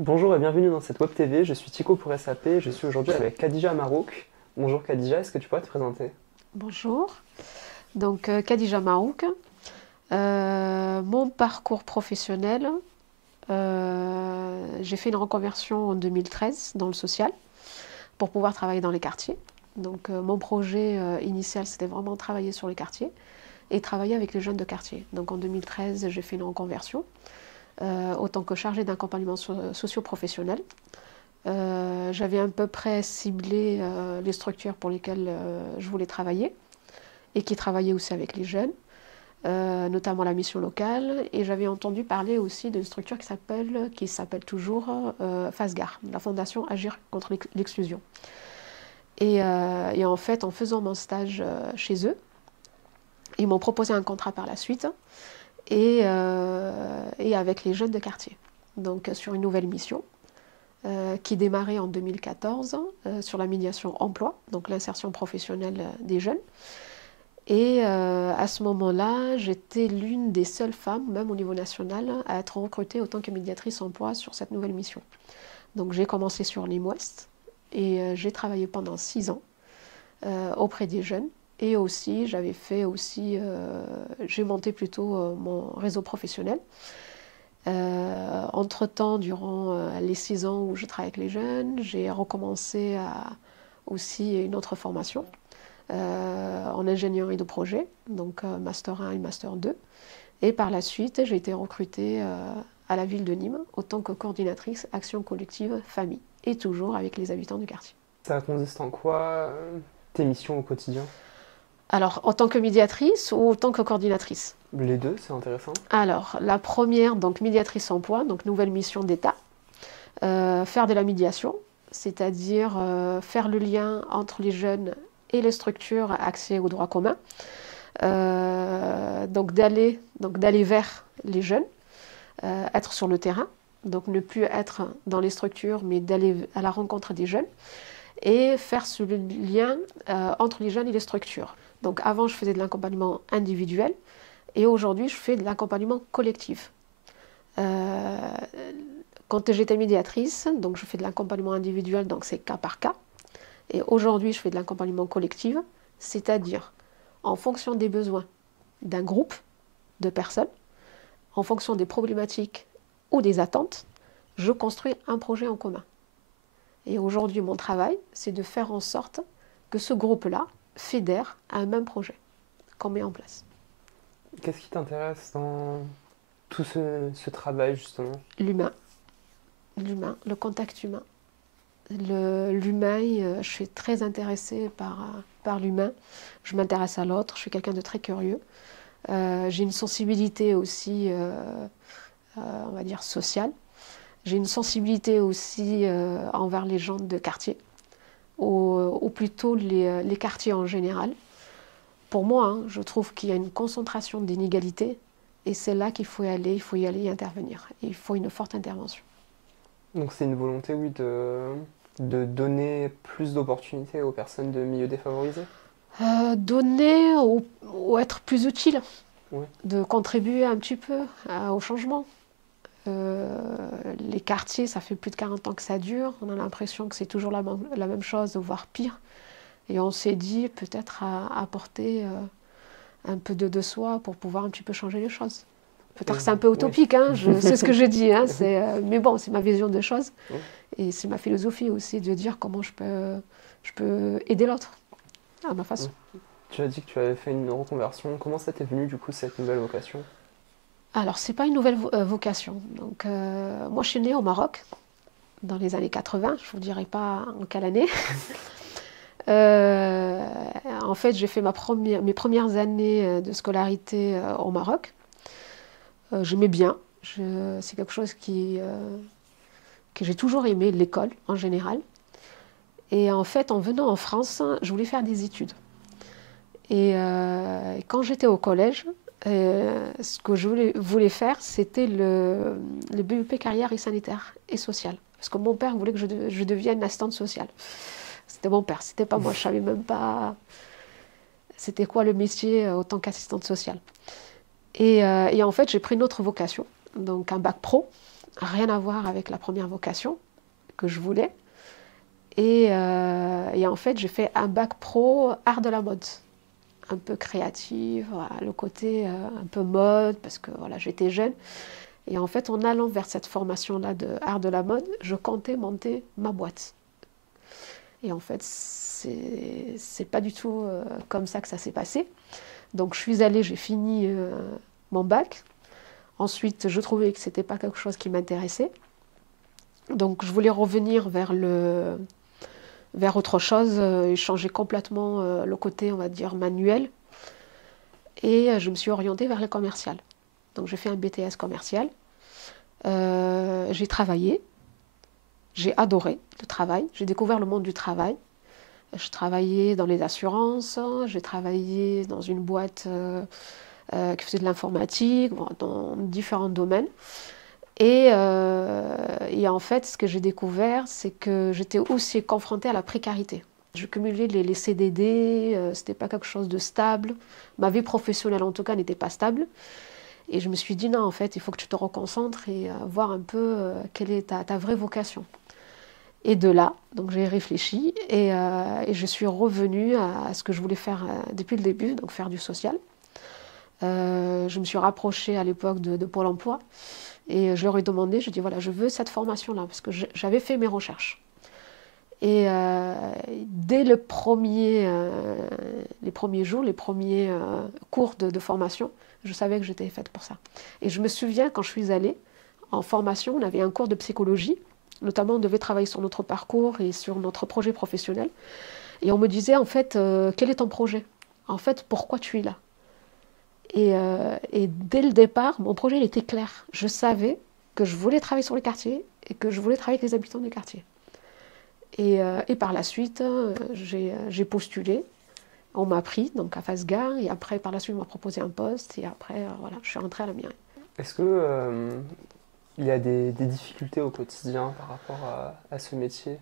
Bonjour et bienvenue dans cette web TV, je suis Tico pour SAP, je suis aujourd'hui avec Khadija Marouk. Bonjour Khadija, est-ce que tu pourrais te présenter? Bonjour, donc Khadija Marouk. Mon parcours professionnel, j'ai fait une reconversion en 2013 dans le social pour pouvoir travailler dans les quartiers. Donc mon projet initial, c'était vraiment travailler sur les quartiers et travailler avec les jeunes de quartier. Donc en 2013, j'ai fait une reconversion autant que chargée d'accompagnement socio-professionnel. J'avais à peu près ciblé les structures pour lesquelles je voulais travailler et qui travaillaient aussi avec les jeunes, notamment la mission locale. Et j'avais entendu parler aussi d'une structure qui s'appelle toujours FASGAR, la Fondation Agir contre l'exclusion. Et en fait, en faisant mon stage chez eux, ils m'ont proposé un contrat par la suite et avec les jeunes de quartier. Donc sur une nouvelle mission qui démarrait en 2014 sur la médiation emploi, donc l'insertion professionnelle des jeunes. Et à ce moment-là, j'étais l'une des seules femmes, même au niveau national, à être recrutée autant que médiatrice emploi sur cette nouvelle mission. Donc j'ai commencé sur l'IM-Ouest et j'ai travaillé pendant 6 ans auprès des jeunes. Et aussi, j'ai monté plutôt mon réseau professionnel. Entre-temps, durant les 6 ans où je travaille avec les jeunes, j'ai recommencé aussi une autre formation en ingénierie de projet, donc Master 1 et Master 2. Et par la suite, j'ai été recrutée à la ville de Nîmes en tant que coordinatrice action collective famille, et toujours avec les habitants du quartier. Ça consiste en quoi tes missions au quotidien? Alors, en tant que médiatrice ou en tant que coordinatrice? Les deux, c'est intéressant. Alors, la première, donc médiatrice emploi, donc nouvelle mission d'État, faire de la médiation, c'est-à-dire faire le lien entre les jeunes et les structures accès aux droits communs, donc d'aller vers les jeunes, être sur le terrain, donc ne plus être dans les structures, mais d'aller à la rencontre des jeunes et faire ce lien entre les jeunes et les structures. Donc avant, je faisais de l'accompagnement individuel et aujourd'hui, je fais de l'accompagnement collectif. Euh, Quand j'étais médiatrice, donc je fais de l'accompagnement individuel, donc c'est cas par cas. Et aujourd'hui, je fais de l'accompagnement collectif, c'est-à-dire en fonction des besoins d'un groupe de personnes, en fonction des problématiques ou des attentes, je construis un projet en commun. Et aujourd'hui, mon travail, c'est de faire en sorte que ce groupe-là fédère à un même projet qu'on met en place. Qu'est-ce qui t'intéresse dans tout ce travail justement? L'humain, le contact humain. L'humain, je suis très intéressée par l'humain. Je m'intéresse à l'autre, je suis quelqu'un de très curieux. J'ai une sensibilité aussi, on va dire, sociale. J'ai une sensibilité aussi envers les gens de quartier, ou plutôt les quartiers en général. Pour moi, hein, je trouve qu'il y a une concentration d'inégalités et c'est là il faut y aller et intervenir. Il faut une forte intervention. Donc c'est une volonté, oui, de donner plus d'opportunités aux personnes de milieux défavorisés? Donner ou être plus utile, Oui. de contribuer un petit peu au changement. Euh, les quartiers, ça fait plus de 40 ans que ça dure. On a l'impression que c'est toujours la même chose, voire pire. Et on s'est dit peut-être à apporter un peu de soi pour pouvoir un petit peu changer les choses. Peut-être que c'est un peu Oui. utopique, hein, c'est ce que je dis, hein, Oui. mais bon, c'est ma vision des choses. Oui. Et c'est ma philosophie aussi de dire comment je peux aider l'autre à ma Oui. façon. Tu as dit que tu avais fait une reconversion. Comment ça t'est venu du coup cette nouvelle vocation? Alors, c'est pas une nouvelle vocation. Donc, moi, je suis née au Maroc dans les années 80. Je vous dirai pas en quelle année. Euh, En fait, j'ai fait mes premières années de scolarité au Maroc. J'aimais bien. C'est quelque chose que j'ai toujours aimé, l'école en général. Et en fait, en venant en France, je voulais faire des études. Et quand j'étais au collège, ce que je voulais faire, c'était le BUP carrière et sanitaire et sociale. Parce que mon père voulait que je devienne assistante sociale. C'était mon père, c'était pas moi. Je savais même pas c'était quoi le métier autant qu'assistante sociale. Et en fait, j'ai pris une autre vocation, donc un bac pro. rien à voir avec la première vocation que je voulais. Et en fait, j'ai fait un bac pro art de la mode, un peu créative, voilà, le côté un peu mode, parce que voilà, j'étais jeune. Et en fait, en allant vers cette formation-là de art de la mode, je comptais monter ma boîte. Et en fait, c'est pas du tout comme ça que ça s'est passé. Donc, je suis allée, j'ai fini mon bac. Ensuite, je trouvais que c'était pas quelque chose qui m'intéressait. Donc, je voulais revenir vers autre chose et changer complètement le côté, on va dire, manuel. Et je me suis orientée vers le commercial. Donc, j'ai fait un BTS commercial. J'ai travaillé. J'ai adoré le travail. J'ai découvert le monde du travail. Je travaillais dans les assurances. J'ai travaillé dans une boîte qui faisait de l'informatique, bon, dans différents domaines. Et en fait, ce que j'ai découvert, c'est que j'étais aussi confrontée à la précarité. Je cumulais les CDD, ce n'était pas quelque chose de stable. Ma vie professionnelle, en tout cas, n'était pas stable. Et je me suis dit, non, en fait, il faut que tu te reconcentres et voir un peu quelle est ta vraie vocation. Et de là, donc j'ai réfléchi et je suis revenue à ce que je voulais faire depuis le début, donc faire du social. Je me suis rapprochée à l'époque de Pôle emploi et je leur ai demandé, je dis voilà, je veux cette formation-là parce que j'avais fait mes recherches. Et dès les premiers jours, les premiers cours de formation, je savais que j'étais faite pour ça. Et je me souviens quand je suis allée en formation, on avait un cours de psychologie, notamment on devait travailler sur notre parcours et sur notre projet professionnel. Et on me disait en fait, quel est ton projet? En fait, pourquoi tu es là? Et dès le départ, mon projet il était clair. Je savais que je voulais travailler sur les quartiers et que je voulais travailler avec les habitants des quartiers. Et par la suite, j'ai postulé. On m'a pris donc à Fasgar et après par la suite on m'a proposé un poste et après voilà, je suis rentrée à la mairie. Est-ce que il y a des difficultés au quotidien par rapport à ce métier?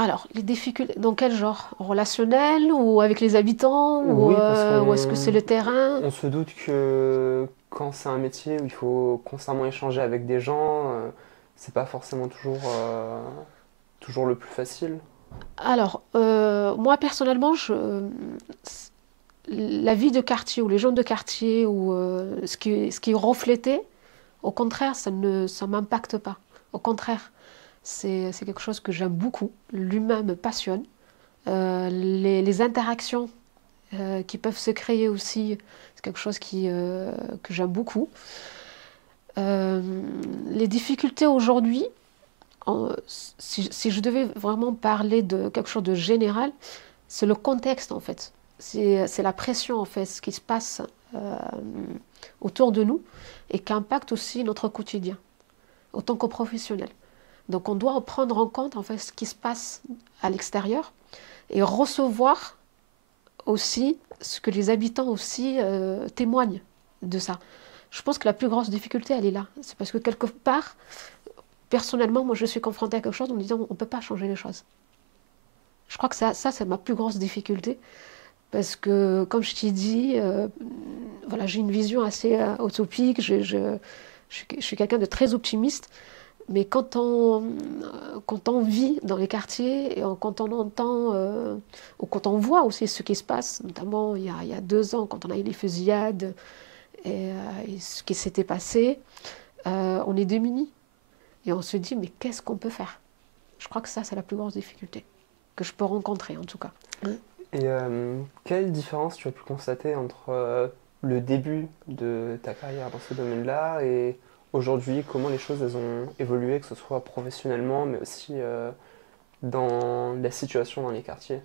Alors, les difficultés, dans quel genre? Relationnel ou avec les habitants Oui, parce ou est-ce que c'est le terrain? on se doute que quand c'est un métier où il faut constamment échanger avec des gens, c'est pas forcément toujours le plus facile. Alors, moi personnellement, la vie de quartier ou les gens de quartier ou ce qui est reflété, au contraire, ça ne m'impacte pas. Au contraire, c'est quelque chose que j'aime beaucoup. L'humain me passionne. Les interactions qui peuvent se créer aussi, c'est quelque chose que j'aime beaucoup. Euh, les difficultés aujourd'hui, si je devais vraiment parler de quelque chose de général, c'est le contexte en fait. C'est la pression en fait, ce qui se passe euh, autour de nous et qui impacte aussi notre quotidien, autant que professionnel. Donc on doit prendre en compte en fait ce qui se passe à l'extérieur et recevoir aussi ce que les habitants aussi témoignent de ça. Je pense que la plus grosse difficulté, elle est là. C'est parce que quelque part, personnellement, moi je suis confrontée à quelque chose en me disant on ne peut pas changer les choses. Je crois que ça c'est ma plus grosse difficulté. Parce que, comme je t'ai dit, voilà, j'ai une vision assez utopique, je suis quelqu'un de très optimiste, mais quand on vit dans les quartiers, et quand on entend, ou quand on voit aussi ce qui se passe, notamment il y a 2 ans, quand on a eu les fusillades et ce qui s'était passé, on est démunis. Et on se dit, mais qu'est-ce qu'on peut faire? Je crois que ça, c'est la plus grosse difficulté que je peux rencontrer, en tout cas. Et quelle différence tu as pu constater entre le début de ta carrière dans ce domaine-là et aujourd'hui, comment les choses elles ont évolué, que ce soit professionnellement, mais aussi dans la situation dans les quartiers?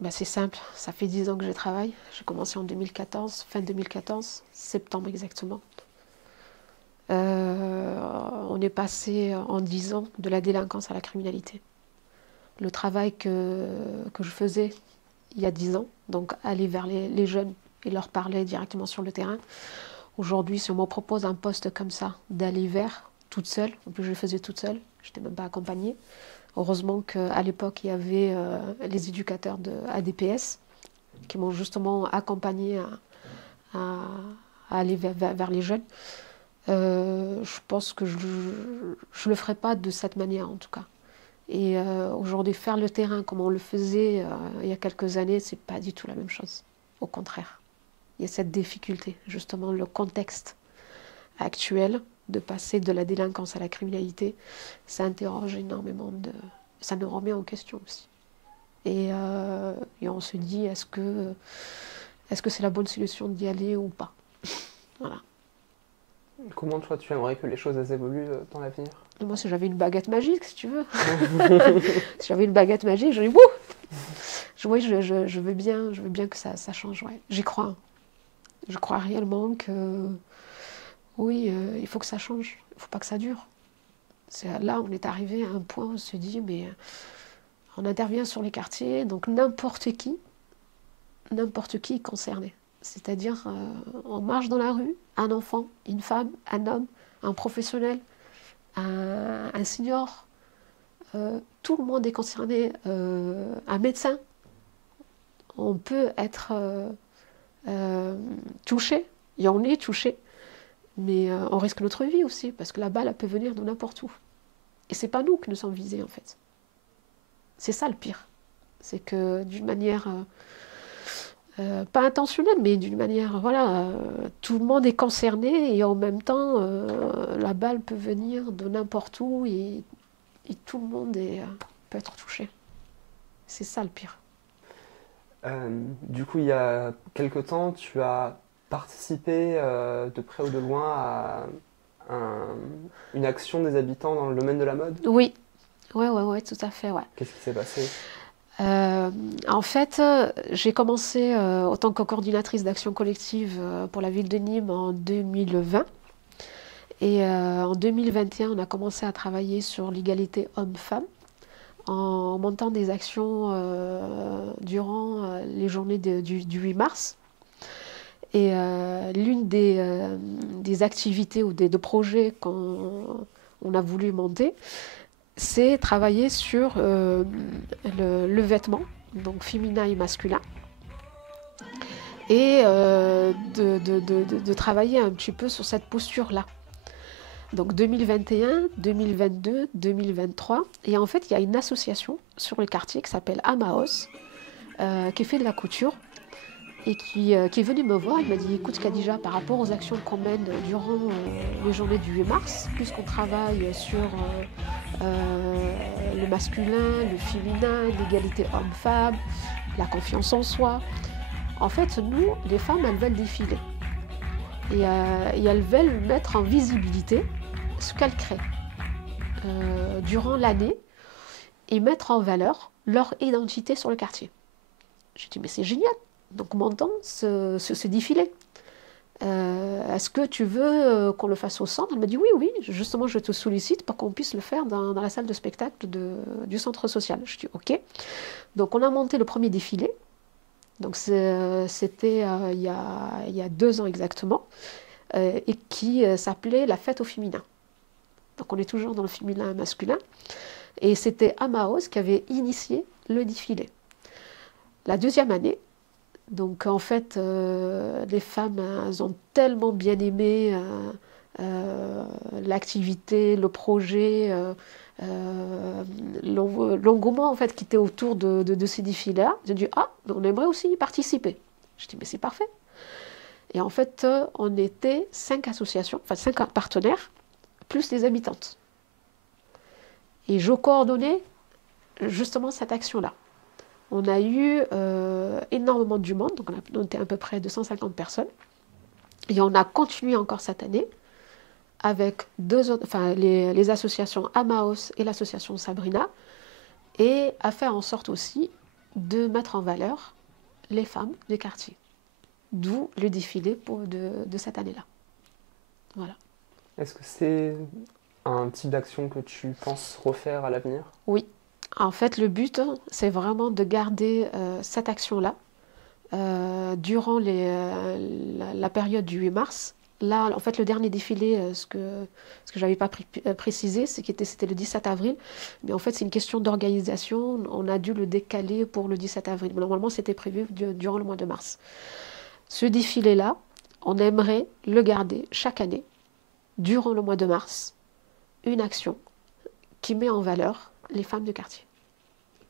Ben, c'est simple, ça fait 10 ans que je travaille. J'ai commencé en 2014, fin 2014, septembre exactement. On est passé en 10 ans de la délinquance à la criminalité. Le travail que je faisais il y a 10 ans, donc aller vers les jeunes et leur parler directement sur le terrain. Aujourd'hui, si on me propose un poste comme ça, d'aller vers, toute seule, en plus je le faisais toute seule, je n'étais même pas accompagnée. Heureusement qu'à l'époque, il y avait les éducateurs de ADPS qui m'ont justement accompagnée à aller vers les jeunes. Je pense que je ne le ferai pas de cette manière en tout cas. Et aujourd'hui, faire le terrain comme on le faisait il y a quelques années, c'est pas du tout la même chose. Au contraire, il y a cette difficulté, justement, le contexte actuel de passer de la délinquance à la criminalité, ça interroge énormément ça nous remet en question aussi. Et on se dit, est-ce que c'est la bonne solution d'y aller ou pas? Voilà. Comment toi tu aimerais que les choses elles évoluent dans l'avenir? Moi, si j'avais une baguette magique, si tu veux. Si j'avais une baguette magique, je dis wouh! Oui, je veux bien que ça change. Ouais. J'y crois. Hein. Je crois réellement que oui, il faut que ça change. Il ne faut pas que ça dure. Là, on est arrivé à un point où on se dit, mais on intervient sur les quartiers, donc n'importe qui est concerné. C'est-à-dire, on marche dans la rue, un enfant, une femme, un homme, un professionnel, un senior, tout le monde est concerné, un médecin. On peut être touché, et on est touché, mais on risque notre vie aussi, parce que la balle, elle peut venir de n'importe où. Et c'est pas nous qui nous sommes visés, en fait. C'est ça le pire. C'est que d'une manière, pas intentionnelle, mais d'une manière, voilà, tout le monde est concerné, et en même temps, la balle peut venir de n'importe où, et tout le monde peut être touché. C'est ça le pire. Du coup, il y a quelque temps, tu as participé de près ou de loin à une action des habitants dans le domaine de la mode. Oui, ouais, tout à fait, ouais. Qu'est-ce qui s'est passé? En fait, j'ai commencé en tant que coordinatrice d'action collective pour la ville de Nîmes en 2020. Et en 2021, on a commencé à travailler sur l'égalité homme-femme en montant des actions durant les journées du 8 mars. Et l'une des activités ou des projets qu'on a voulu monter, c'est travailler sur le vêtement, donc féminin et masculin, et de travailler un petit peu sur cette posture-là. Donc 2021, 2022, 2023, et en fait il y a une association sur le quartier qui s'appelle Amaos, qui fait de la couture, et qui est venu me voir. Il m'a dit, écoute Khadija, par rapport aux actions qu'on mène durant les journées du 8 mars, puisqu'on travaille sur le masculin, le féminin, l'égalité homme-femme, la confiance en soi, en fait, nous, les femmes, elles veulent défiler. Et elles veulent mettre en visibilité ce qu'elles créent durant l'année et mettre en valeur leur identité sur le quartier. J'ai dit, mais c'est génial. Donc, montons ce défilé. Est-ce que tu veux qu'on le fasse au centre? Elle m'a dit oui, justement je te sollicite pour qu'on puisse le faire dans la salle de spectacle du centre social. Je dis ok. Donc on a monté le premier défilé. Donc c'était il y a 2 ans exactement, et qui s'appelait La fête au féminin. Donc on est toujours dans le féminin et masculin. Et c'était Amaos qui avait initié le défilé. La deuxième année, donc en fait, les femmes, elles ont tellement bien aimé l'activité, le projet, l'engouement en fait qui était autour de ces défilés-là. J'ai dit, ah, on aimerait aussi y participer. Je dis, mais c'est parfait. Et en fait, on était 5 associations, enfin 5 partenaires, plus les habitantes. Et je coordonnais justement cette action-là. On a eu énormément du monde, donc on était à peu près 250 personnes. Et on a continué encore cette année avec les associations Amaos et l'association Sabrina, et à faire en sorte aussi de mettre en valeur les femmes du quartier. D'où le défilé de cette année-là. Voilà. Est-ce que c'est un type d'action que tu penses refaire à l'avenir? Oui. En fait, le but, c'est vraiment de garder cette action-là durant la période du 8 mars. Là, en fait, le dernier défilé, ce que je n'avais pas précisé, c'était le 17 avril. Mais en fait, c'est une question d'organisation. On a dû le décaler pour le 17 avril. Mais normalement, c'était prévu durant le mois de mars. Ce défilé-là, on aimerait le garder chaque année durant le mois de mars, une action qui met en valeur les femmes de quartier,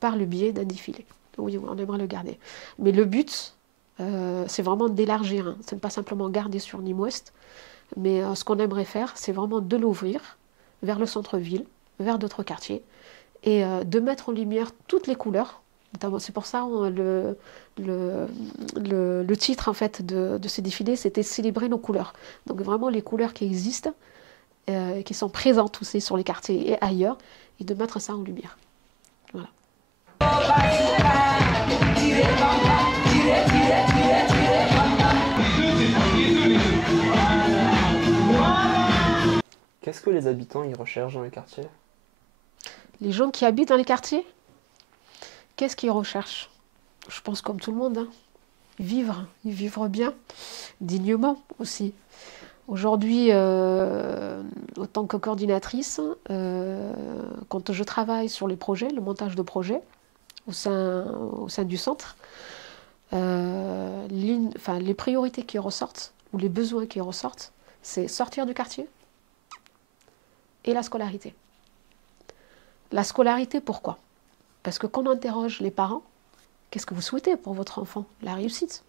par le biais d'un défilé. Oui, on aimerait le garder. Mais le but, c'est vraiment d'élargir. Hein. Ce n'est pas simplement garder sur Nîmes Ouest, mais ce qu'on aimerait faire, c'est vraiment de l'ouvrir vers le centre-ville, vers d'autres quartiers, et de mettre en lumière toutes les couleurs. C'est pour ça le titre en fait de ce défilé, c'était célébrer nos couleurs. Donc vraiment les couleurs qui existent, qui sont présentes aussi sur les quartiers et ailleurs, et de mettre ça en lumière. Voilà. Qu'est-ce que les habitants y recherchent dans les quartiers? Les gens qui habitent dans les quartiers, qu'est-ce qu'ils recherchent? Je pense comme tout le monde, hein. Vivre bien, dignement aussi. Aujourd'hui, en tant que coordinatrice, quand je travaille sur les projets, le montage de projets au sein du centre, les priorités qui ressortent, ou les besoins qui ressortent, c'est sortir du quartier et la scolarité. La scolarité, pourquoi? Parce que quand on interroge les parents, qu'est-ce que vous souhaitez pour votre enfant? La réussite.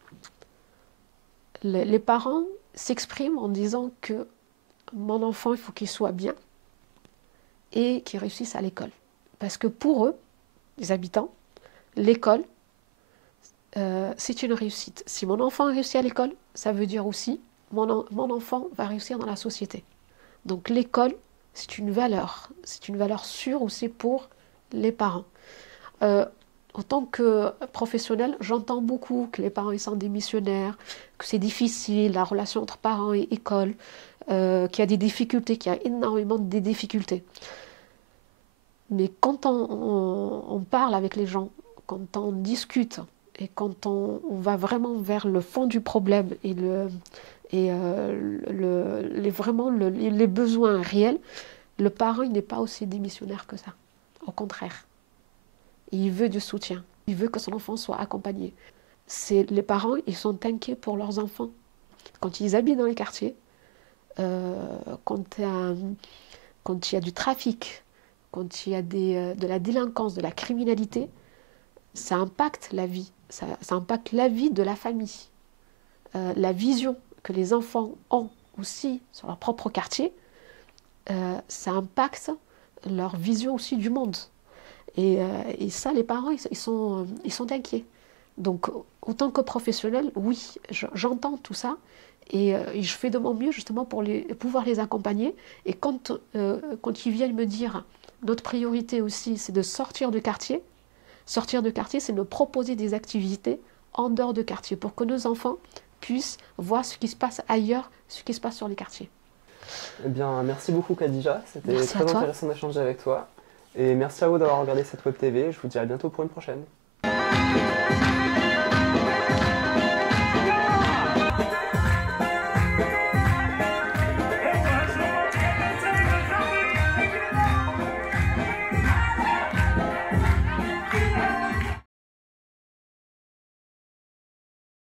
Les parents s'expriment en disant que mon enfant, il faut qu'il soit bien et qu'il réussisse à l'école. Parce que pour eux, les habitants, l'école, c'est une réussite. Si mon enfant réussit à l'école, ça veut dire aussi mon enfant va réussir dans la société. Donc l'école, c'est une valeur sûre aussi pour les parents. En tant que professionnel, j'entends beaucoup que les parents ils sont démissionnaires, que c'est difficile, la relation entre parents et école, qu'il y a des difficultés, qu'il y a énormément de difficultés. Mais quand on parle avec les gens, quand on discute et quand on va vraiment vers le fond du problème et les besoins réels, le parent il n'est pas aussi démissionnaire que ça. Au contraire. Il veut du soutien. Il veut que son enfant soit accompagné. Les parents, ils sont inquiets pour leurs enfants. Quand ils habitent dans les quartiers, quand il y a du trafic, quand il y a de la délinquance, de la criminalité, ça impacte la vie. Ça impacte la vie de la famille. La vision que les enfants ont aussi sur leur propre quartier, ça impacte leur vision aussi du monde. Et ça, les parents, ils sont inquiets. Donc, autant que professionnel, oui, j'entends tout ça et je fais de mon mieux justement pour pouvoir les accompagner. Et quand ils viennent me dire, notre priorité aussi, c'est de sortir du quartier. Sortir du quartier, c'est de proposer des activités en dehors du quartier pour que nos enfants puissent voir ce qui se passe ailleurs, ce qui se passe sur les quartiers. Eh bien, merci beaucoup Khadija, c'était Merci très à toi. intéressant d'échanger avec toi. Et merci à vous d'avoir regardé cette web TV, je vous dis à bientôt pour une prochaine.